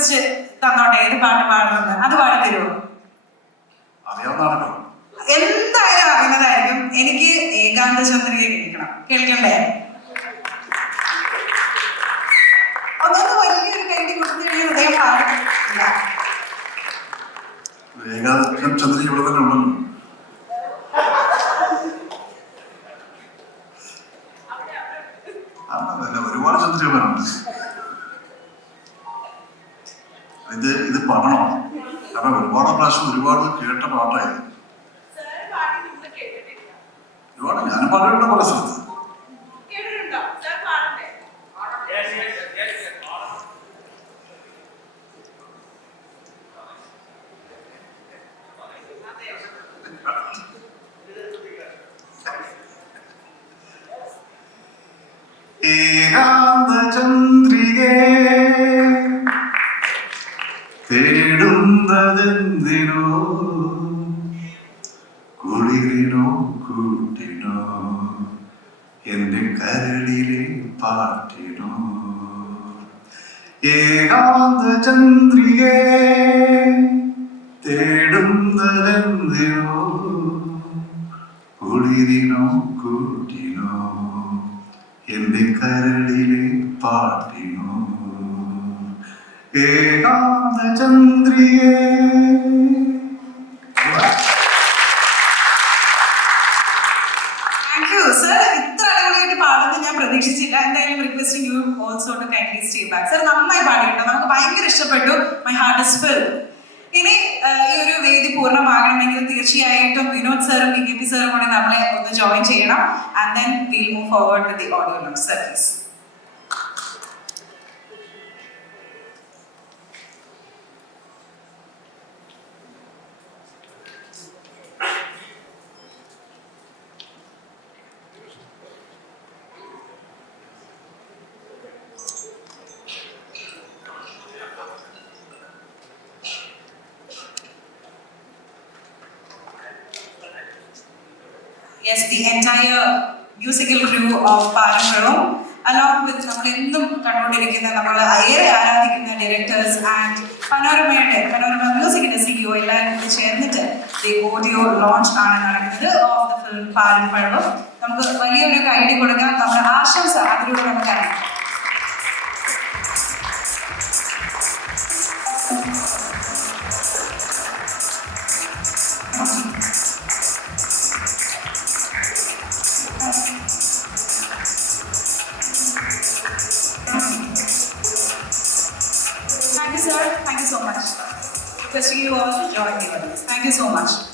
Request തന്നോട്ടെ ഏത് പാട്ട് പാടുന്നത് അത് പാടി തരുമോ അറിയാവുന്നതാണല്ലോ. എന്തായാലും അറിയുന്നതായിരിക്കും. എനിക്ക് ഏകാന്ത ചന്ദ്രിക കേൾക്കണം. കേൾക്കണ്ടേ? ഒന്നൊന്ന് വലിയൊരു കൈഡി കൊടുത്തു കഴിഞ്ഞാൽ അദ്ദേഹം പാടില്ല. ഏകാദശം ചന്ദ്രൻ ഇവിടെ തന്നെ ഉണ്ടല്ലോ. അതല്ല ഒരുപാട് ചന്ദ്രകളുണ്ട് ഇത് ഇത് പഠണം കാരണം ഒരുപാട് പ്രാവശ്യം ഒരുപാട് കേട്ട പാട്ടായി. ഒരുപാട് ഞാൻ പാടിയിട്ടുണ്ട് പല സ്ഥലത്ത്. ഏകാന്ത ചന്ദ്രികേ തേടുന്നതെന്തിനോ? കുളിരിനോ കൂട്ടിനോ? എന്റെ കരളിലെ പാട്ടിനോ? ഏകാന്ത ചന്ദ്രികേ തേടുന്നതെന്തിനോ? കുളിരിനോ കൂട്ടിനോ? എന്റെ കരളിലെ പാട്ടിനോ? ഞാൻ പ്രതീക്ഷിച്ചില്ല. എന്തായാലും requesting you also to kindly stay back sir നന്നായി പാടിയിട്ടുണ്ട്. നമുക്ക് ഭയങ്കര ഇഷ്ടപ്പെട്ടു. മൈ ഹാർട്ട് ഇസ് ഫിൽ ഇനി ഈ ഒരു വേദി പൂർണമാകണമെങ്കിൽ തീർച്ചയായിട്ടും വിനോദ് സാറും വി കെ പി സാറും കൂടെ നമ്മളെ ഒന്ന് ജോയിൻ ചെയ്യണം. And then will move forward with the audio launch sir please yes, the entire musical crew of along with നമ്മൾ എന്നും കണ്ടുകൊണ്ടിരിക്കുന്ന നമ്മൾ ഏറെ ആരാധിക്കുന്ന ഡയറക്ടേഴ്സ് ആൻഡ് പനോരമയുടെ പനോരമ മ്യൂസിക്കിന്റെ സിഇഒ എല്ലാവരും കൂടി ചേർന്നിട്ട് ദി ഓഡിയോ ലോഞ്ച് ആണ് നടക്കുന്നത് ഓഫ് ദ ഫിലിം പാരമ്പഴവും നമുക്ക് വലിയൊരു കൈഡി കൊടുക്കാൻ നമ്മുടെ ആശംസ അതിലൂടെ നമുക്ക് അറിയാം much. Requesting you all to join me with this. Thank you so much.